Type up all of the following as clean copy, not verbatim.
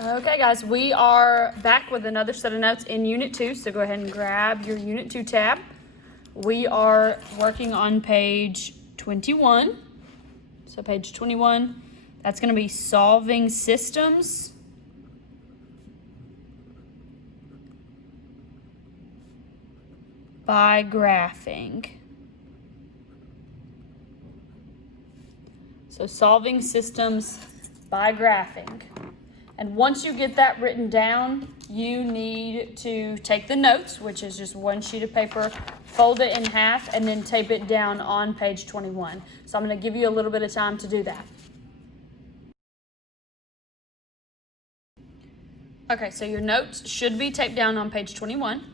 Okay, guys, we are back with another set of notes in Unit 2, so go ahead and grab your Unit 2 tab. We are working on page 21. So page 21, that's going to be solving systems by graphing. So solving systems by graphing. And once you get that written down, you need to take the notes, which is just one sheet of paper, fold it in half, and then tape it down on page 21. So I'm going to give you a little bit of time to do that. Okay, so your notes should be taped down on page 21.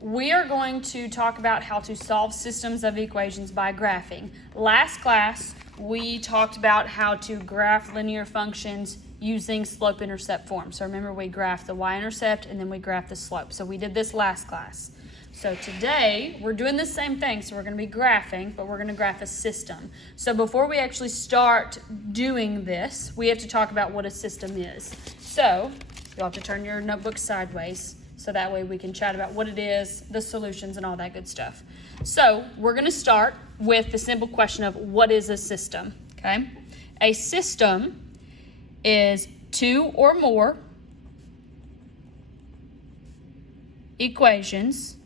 We are going to talk about how to solve systems of equations by graphing. Last class, we talked about how to graph linear functions using slope-intercept form. So remember, we graphed the y-intercept and then we graphed the slope. So we did this last class. So today, we're doing the same thing. So we're going to be graphing, but we're going to graph a system. So before we actually start doing this, we have to talk about what a system is. So you'll have to turn your notebook sideways, so that way we can chat about what it is, the solutions, and all that good stuff. So we're going to start with the simple question of what is a system, okay? A system is two or more equations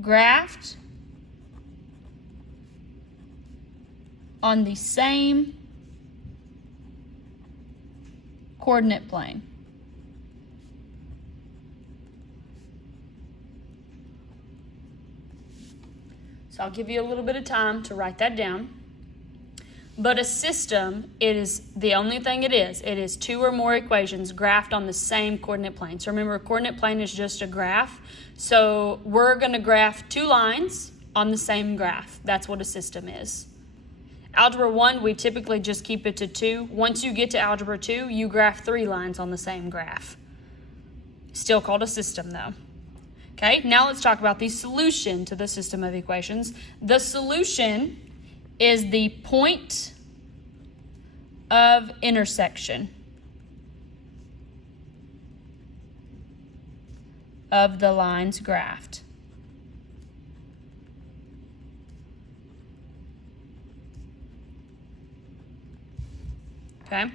graphed on the same coordinate plane. So I'll give you a little bit of time to write that down. But a system, it is the only thing it is. It is two or more equations graphed on the same coordinate plane. So remember, a coordinate plane is just a graph. So we're going to graph two lines on the same graph. That's what a system is. Algebra 1, we typically just keep it to 2. Once you get to Algebra 2, you graph 3 lines on the same graph. Still called a system, though. Okay, now let's talk about the solution to the system of equations. The solution is the point of intersection of the lines graphed. Okay,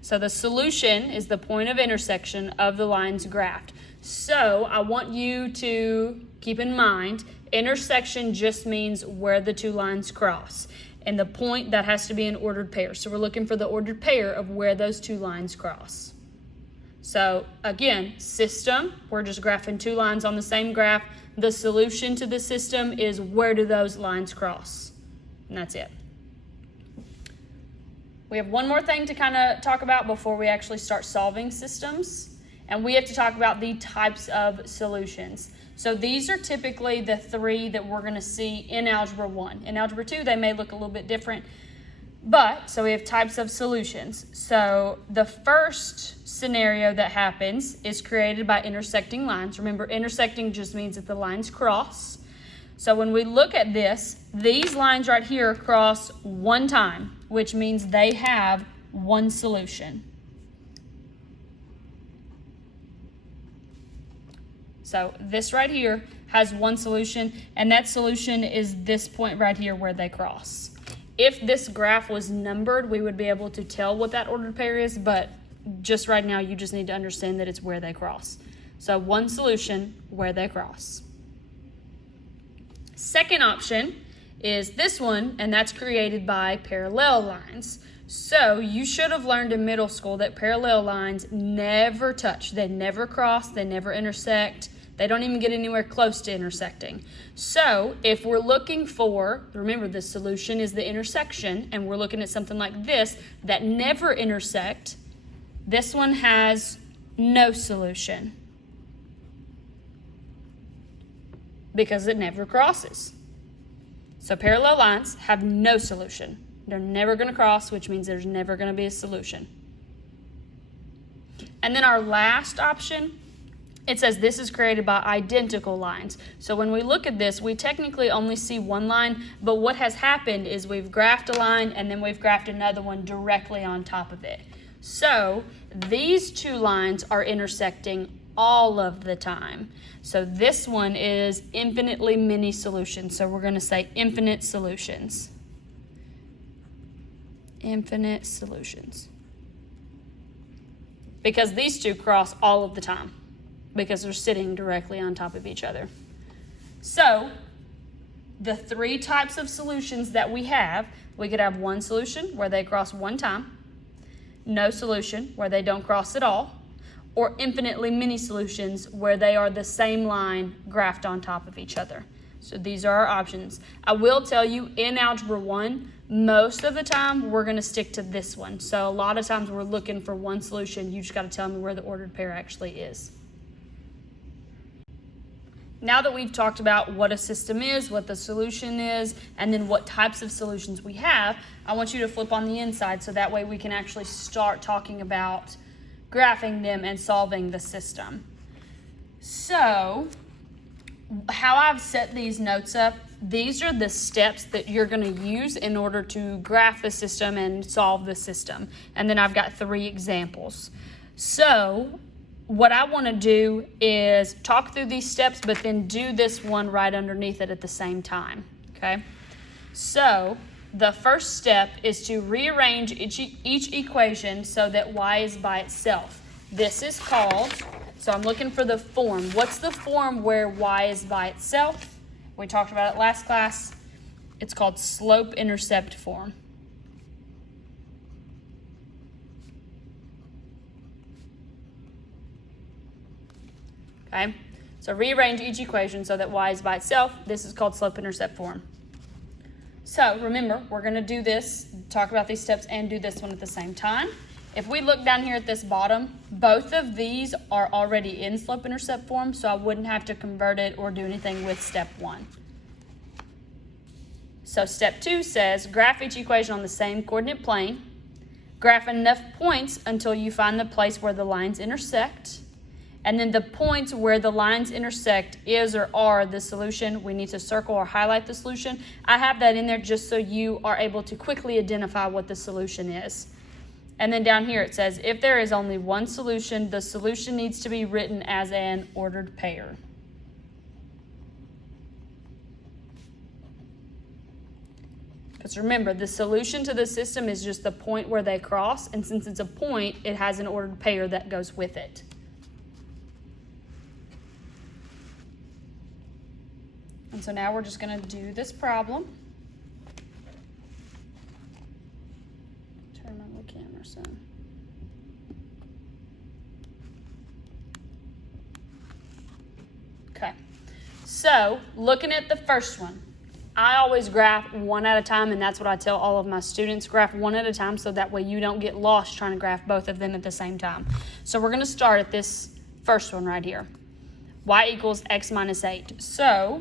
so the solution is the point of intersection of the lines graphed. So I want you to keep in mind, intersection just means where the two lines cross. And the point, that has to be an ordered pair. So we're looking for the ordered pair of where those two lines cross. So again, system, we're just graphing two lines on the same graph. The solution to the system is where do those lines cross? And that's it. We have one more thing to kind of talk about before we actually start solving systems. And we have to talk about the types of solutions. So these are typically the three that we're going to see in Algebra 1. In Algebra 2, they may look a little bit different. So we have types of solutions. So the first scenario that happens is created by intersecting lines. Remember, intersecting just means that the lines cross. So when we look at this, these lines right here cross one time, which means they have one solution. So this right here has one solution, and that solution is this point right here where they cross. If this graph was numbered, we would be able to tell what that ordered pair is, but just right now, you just need to understand that it's where they cross. So one solution, where they cross. Second option is this one, and that's created by parallel lines. So you should have learned in middle school that parallel lines never touch. They never cross, they never intersect. They don't even get anywhere close to intersecting. So if we're looking for, remember the solution is the intersection, and we're looking at something like this that never intersect, this one has no solution because it never crosses. So parallel lines have no solution. They're never going to cross, which means there's never going to be a solution. And then our last option it says this is created by identical lines. So when we look at this, we technically only see one line, but what has happened is we've graphed a line and then we've graphed another one directly on top of it. So these two lines are intersecting all of the time. So this one is infinitely many solutions. So we're going to say infinite solutions. Infinite solutions. Because these two cross all of the time, because they're sitting directly on top of each other. So the three types of solutions that we could have one solution where they cross one time, no solution where they don't cross at all, or infinitely many solutions where they are the same line graphed on top of each other. So these are our options. I will tell you, in Algebra 1, most of the time we're going to stick to this one. So a lot of times we're looking for one solution. You just got to tell me where the ordered pair actually is. Now that we've talked about what a system is, what the solution is, and then what types of solutions we have, I want you to flip on the inside so that way we can actually start talking about graphing them and solving the system. So how I've set these notes up, these are the steps that you're going to use in order to graph the system and solve the system. And then I've got 3 examples. So what I want to do is talk through these steps, but then do this one right underneath it at the same time, okay? So the first step is to rearrange each equation so that y is by itself. This is called, so I'm looking for the form. What's the form where y is by itself? We talked about it last class. It's called slope-intercept form. Okay, so rearrange each equation so that y is by itself. This is called slope-intercept form. So remember, we're going to do this, talk about these steps, and do this one at the same time. If we look down here at this bottom, both of these are already in slope-intercept form, so I wouldn't have to convert it or do anything with step 1. So step 2 says, graph each equation on the same coordinate plane. Graph enough points until you find the place where the lines intersect. And then the points where the lines intersect is or are the solution. We need to circle or highlight the solution. I have that in there just so you are able to quickly identify what the solution is. And then down here it says, if there is only one solution, the solution needs to be written as an ordered pair. Because remember, the solution to the system is just the point where they cross, and since it's a point, it has an ordered pair that goes with it. And so now we're just going to do this problem. Turn on the camera some. Okay, so looking at the first one, I always graph one at a time, and that's what I tell all of my students. Graph one at a time so that way you don't get lost trying to graph both of them at the same time. So we're going to start at this first one right here. Y equals x minus 8. So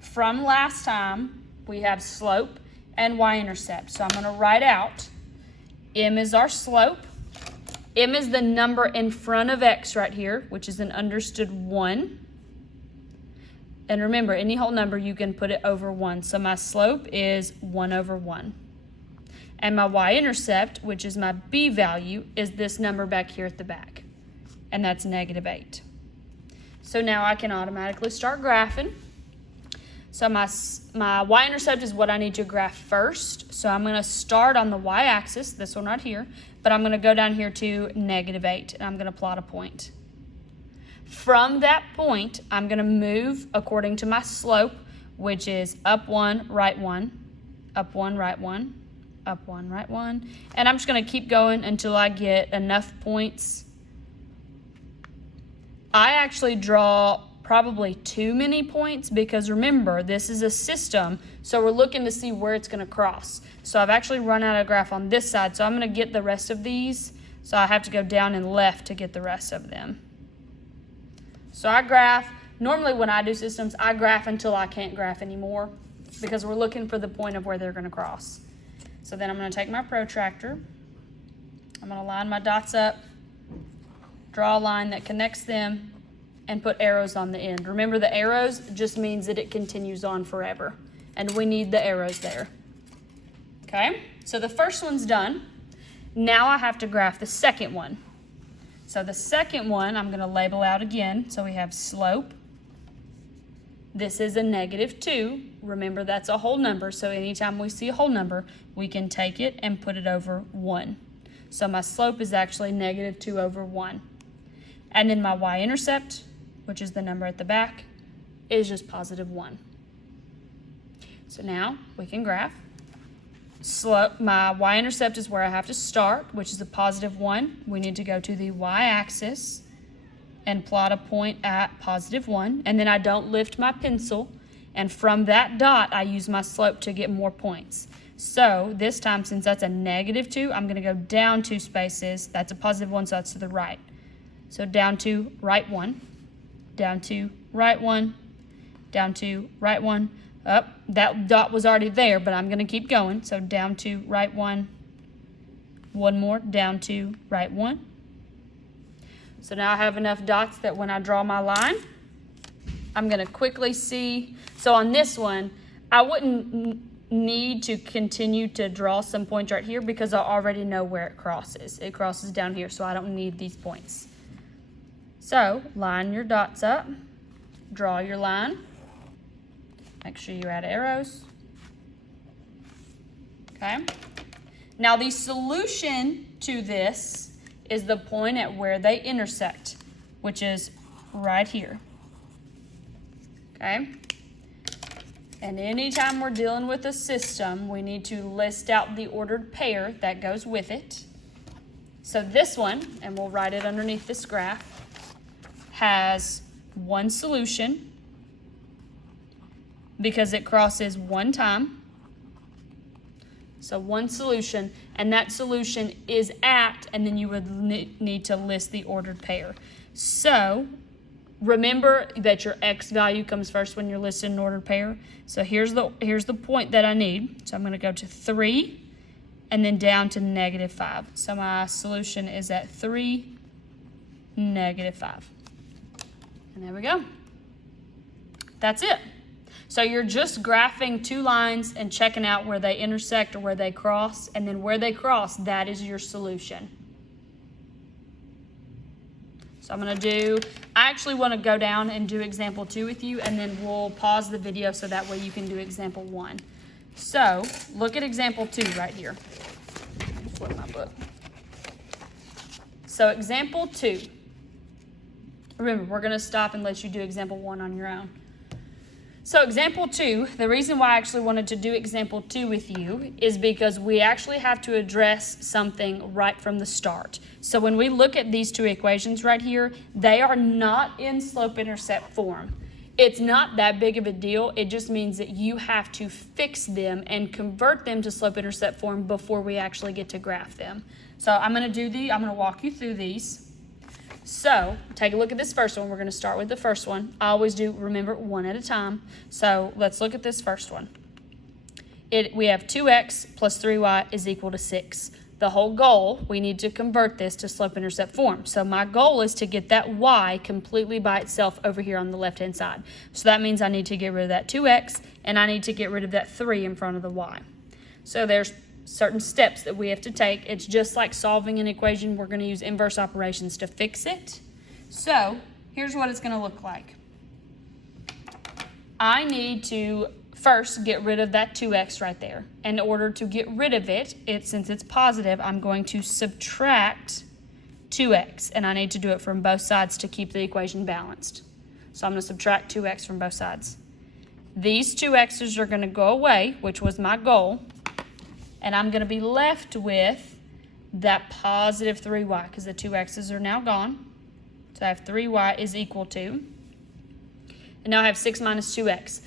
from last time, we have slope and y-intercept. So I'm going to write out m is our slope. M is the number in front of x right here, which is an understood 1. And remember, any whole number, you can put it over 1. So my slope is 1 over 1. And my y-intercept, which is my b value, is this number back here at the back. And that's negative 8. So now I can automatically start graphing. So my y-intercept is what I need to graph first. So I'm going to start on the y-axis, this one right here, but I'm going to go down here to negative 8, and I'm going to plot a point. From that point, I'm going to move according to my slope, which is up 1, right 1, up 1, right 1, up 1, right 1. And I'm just going to keep going until I get enough points. I actually draw probably too many points because remember, this is a system, so we're looking to see where it's going to cross. So I've actually run out of graph on this side, so I'm going to get the rest of these. So I have to go down and left to get the rest of them. So I graph, normally when I do systems, I graph until I can't graph anymore because we're looking for the point of where they're going to cross. So then I'm going to take my protractor. I'm going to line my dots up, draw a line that connects them, and put arrows on the end. Remember, the arrows just means that it continues on forever, and we need the arrows there. Okay, so the first one's done. Now I have to graph the second one. So the second one I'm going to label out again. So we have slope. This is a -2. Remember, that's a whole number, so anytime we see a whole number, we can take it and put it over 1. So my slope is actually -2 over 1. And then my y-intercept, which is the number at the back, is just +1. So now we can graph. Slope, my y-intercept is where I have to start, which is a +1. We need to go to the y-axis and plot a point at +1, and then I don't lift my pencil, and from that dot I use my slope to get more points. So this time, since that's a -2, I'm going to go down 2 spaces. That's a +1, so that's to the right. So down to right 1, down to right 1, down to right 1, up. That dot was already there, but I'm going to keep going. So down to right 1, one more, down to right 1. So now I have enough dots that when I draw my line, I'm going to quickly see. So on this one, I wouldn't need to continue to draw some points right here because I already know where it crosses. It crosses down here, so I don't need these points. So line your dots up, draw your line. Make sure you add arrows. Okay. Now the solution to this is the point at where they intersect, which is right here. Okay? And anytime we're dealing with a system, we need to list out the ordered pair that goes with it. So this one, and we'll write it underneath this graph, has one solution because it crosses one time. So one solution, and that solution is at, and then you would need to list the ordered pair. So remember that your x value comes first when you're listing an ordered pair. So here's the point that I need. So I'm going to go to 3 and then down to -5. So my solution is at 3, -5. And there we go. That's it. So you're just graphing 2 lines and checking out where they intersect or where they cross, and then where they cross, that is your solution. So I'm going to I actually want to go down and do example 2 with you, and then we'll pause the video so that way you can do example 1. So look at example 2 right here. Flip my book. So example 2. Remember, we're going to stop and let you do example 1 on your own. So example 2, the reason why I actually wanted to do example 2 with you is because we actually have to address something right from the start. So when we look at these 2 equations right here, they are not in slope-intercept form. It's not that big of a deal. It just means that you have to fix them and convert them to slope-intercept form before we actually get to graph them. So I'm going to walk you through these. So take a look at this first one. We're going to start with the first one. I always do, remember, one at a time. So let's look at this first one. We have 2x plus 3y is equal to 6. The whole goal, we need to convert this to slope-intercept form. So my goal is to get that y completely by itself over here on the left-hand side. So that means I need to get rid of that 2x, and I need to get rid of that 3 in front of the y. So there's certain steps that we have to take. It's just like solving an equation. We're going to use inverse operations to fix it. So here's what it's going to look like. I need to first get rid of that 2x right there. In order to get rid of it, since it's positive, I'm going to subtract 2x, and I need to do it from both sides to keep the equation balanced. So I'm going to subtract 2x from both sides. These 2x's are going to go away, which was my goal. And I'm going to be left with that positive 3y because the 2x's are now gone. So I have 3y is equal to, and now I have 6 minus 2x.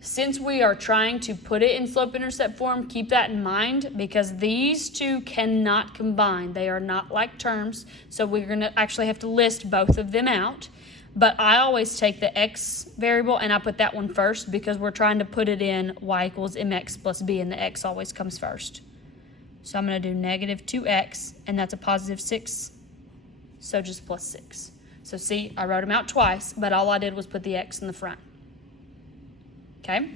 Since we are trying to put it in slope-intercept form, keep that in mind because these 2 cannot combine. They are not like terms, so we're going to actually have to list both of them out. But I always take the x variable and I put that one first because we're trying to put it in y equals mx plus b, and the x always comes first. So I'm going to do -2x, and that's a positive 6, so just plus 6. So see, I wrote them out twice, but all I did was put the X in the front. Okay?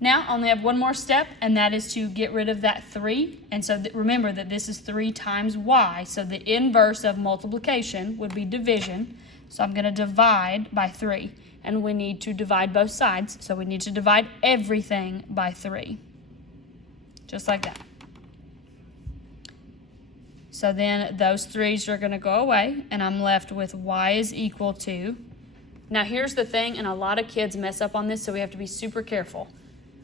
Now, I only have one more step, and that is to get rid of that 3. And so remember that this is 3 times y. So the inverse of multiplication would be division. So I'm going to divide by 3. And we need to divide both sides. So we need to divide everything by 3. Just like that. So then those 3's are going to go away, and I'm left with y is equal to. Now here's the thing, and a lot of kids mess up on this, so we have to be super careful.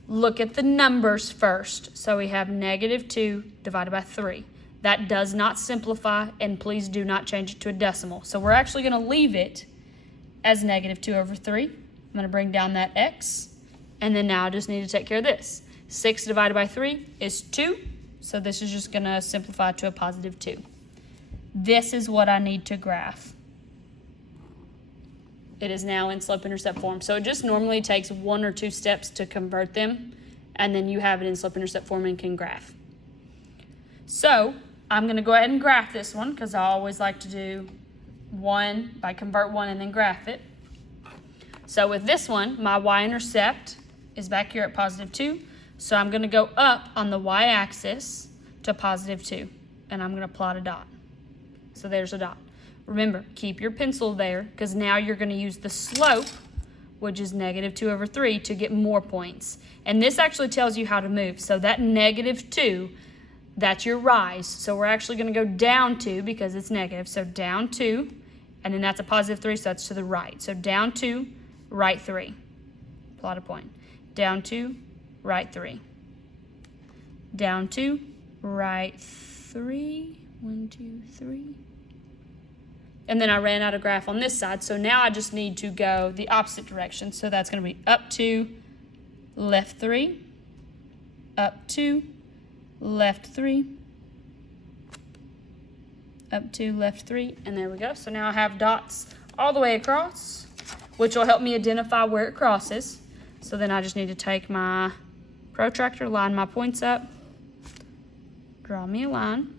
Look at the numbers first. So we have -2 divided by 3. That does not simplify, and please do not change it to a decimal. So we're actually going to leave it as -2/3. I'm going to bring down that x, and then now I just need to take care of this. 6 divided by 3 is 2, so this is just going to simplify to a +2. This is what I need to graph. It is now in slope-intercept form. So it just normally takes 1 or 2 steps to convert them, and then you have it in slope-intercept form and can graph. So I'm going to go ahead and graph this one because I always like to do convert one and then graph it. So with this one, my y-intercept is back here at +2. So I'm going to go up on the y-axis to +2, and I'm going to plot a dot. So there's a dot. Remember, keep your pencil there because now you're going to use the slope, which is -2/3, to get more points. And this actually tells you how to move. So that -2, that's your rise. So we're actually going to go down 2 because it's negative. So down 2, and then that's a +3, so that's to the right. So down 2, right 3. Plot a point. Down 2, right 3. Down 2, right 3. 1, 2, 3. And then I ran out of graph on this side, so now I just need to go the opposite direction. So that's going to be up 2, left 3, up 2, left 3, up 2, left 3, and there we go. So now I have dots all the way across, which will help me identify where it crosses. So then I just need to take my protractor, line my points up, draw me a line.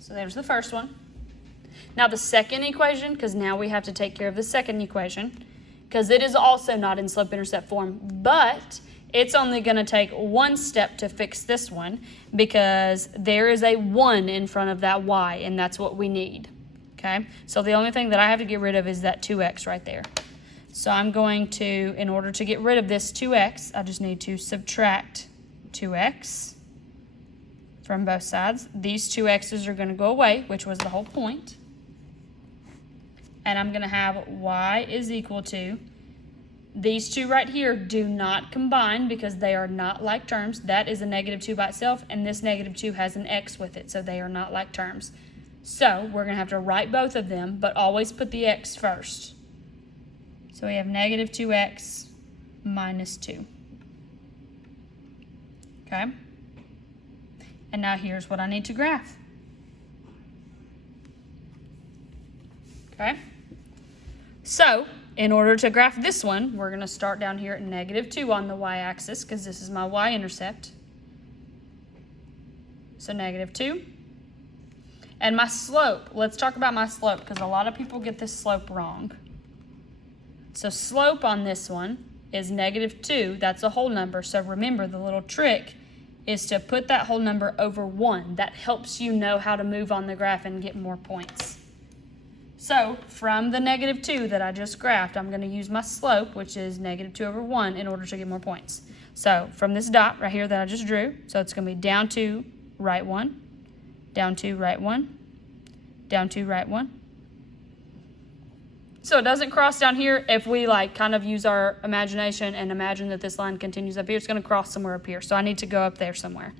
So there's the first one. Now the second equation, because now we have to take care of the second equation, because it is also not in slope-intercept form, but it's only going to take 1 step to fix this one because there is a 1 in front of that y, and that's what we need. Okay? So the only thing that I have to get rid of is that 2x right there. So I'm going to, in order to get rid of this 2x, I just need to subtract 2x. From both sides. These 2 x's are going to go away, which was the whole point. And I'm going to have y is equal to, these 2 right here do not combine because they are not like terms. That is a -2 by itself, and this -2 has an x with it, so they are not like terms. So we're going to have to write both of them, but always put the x first. So we have -2x minus 2. Okay? And now here's what I need to graph. Okay? So, in order to graph this one, we're going to start down here at -2 on the y-axis because this is my y-intercept. So -2. And my slope, let's talk about my slope because a lot of people get this slope wrong. So slope on this one is -2. That's a whole number. So remember, the little trick is to put that whole number over 1. That helps you know how to move on the graph and get more points. So from the -2 that I just graphed, I'm going to use my slope, which is -2/1, in order to get more points. So from this dot right here that I just drew, so it's going to be down 2, right 1, down 2, right 1, down 2, right 1. So it doesn't cross down here. If we kind of use our imagination and imagine that this line continues up here, it's going to cross somewhere up here. So I need to go up there somewhere.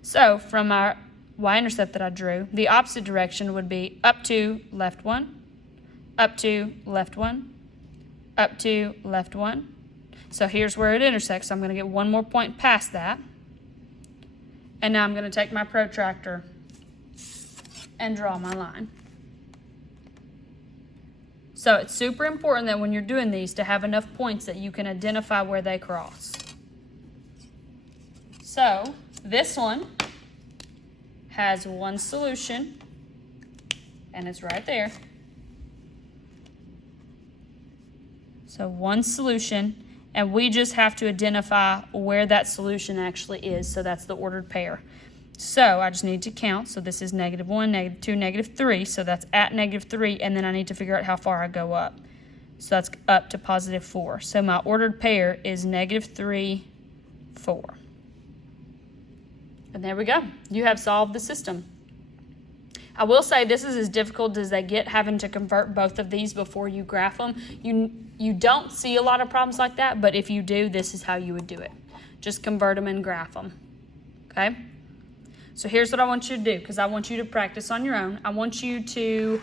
So from our y-intercept that I drew, the opposite direction would be up 2, left 1, up 2, left 1, up 2, left 1. So here's where it intersects. So I'm going to get 1 more point past that. And now I'm going to take my protractor and draw my line. So it's super important that when you're doing these to have enough points that you can identify where they cross. So this one has one solution and it's right there. So one solution, and we just have to identify where that solution actually is. So that's the ordered pair. So I just need to count. So this is -1, -2, -3. So that's at -3, and then I need to figure out how far I go up. So that's up to +4. So my ordered pair is -3, 4. And there we go. You have solved the system. I will say this is as difficult as they get, having to convert both of these before you graph them. You don't see a lot of problems like that, but if you do, this is how you would do it. Just convert them and graph them. Okay? So here's what I want you to do, because I want you to practice on your own. I want you to,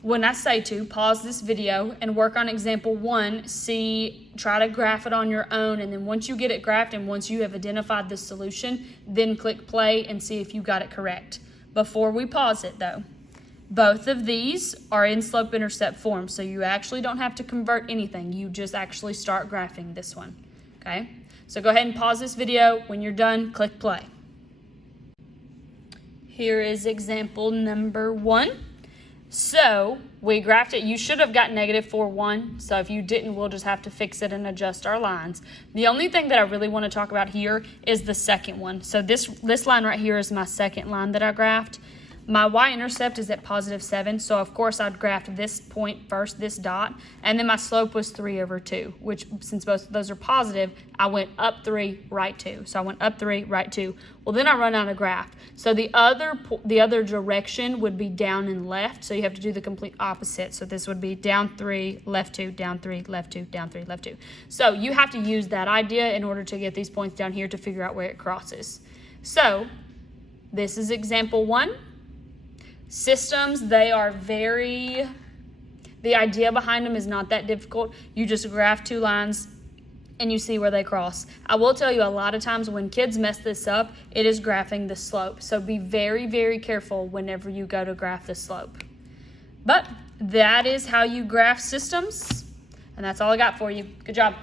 when I say to, pause this video and work on example 1, try to graph it on your own, and then once you get it graphed and once you have identified the solution, then click play and see if you got it correct. Before we pause it though, both of these are in slope-intercept form, so you actually don't have to convert anything. You just actually start graphing this one, okay? So go ahead and pause this video. When you're done, click play. Here is example number 1. So we graphed it. You should have got -4, 1. So if you didn't, we'll just have to fix it and adjust our lines. The only thing that I really want to talk about here is the second one. So this line right here is my second line that I graphed. My y-intercept is at +7, so of course I'd graphed this point first, this dot, and then my slope was 3/2, which since both of those are positive, I went up 3, right 2. So I went up 3, right 2. Well, then I run out of graph. So the other direction would be down and left, so you have to do the complete opposite. So this would be down 3, left 2, down 3, left 2, down 3, left 2. So you have to use that idea in order to get these points down here to figure out where it crosses. So this is example 1. Systems, they are the idea behind them is not that difficult. You just graph 2 lines and you see where they cross. I will tell you, a lot of times when kids mess this up, it is graphing the slope. So be very, very careful whenever you go to graph the slope. But that is how you graph systems, and that's all I got for you. Good job.